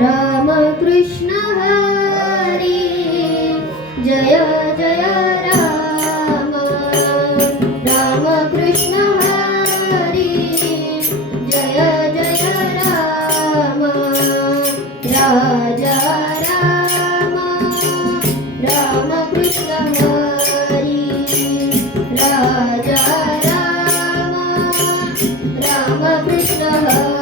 Ramakrishna Hari Jai Jai Ram Ramakrishna Hari Jai Jai Ram Raja Ram Ramakrishna Hari Raja Ram Ramakrishna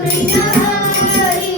Krishna Hare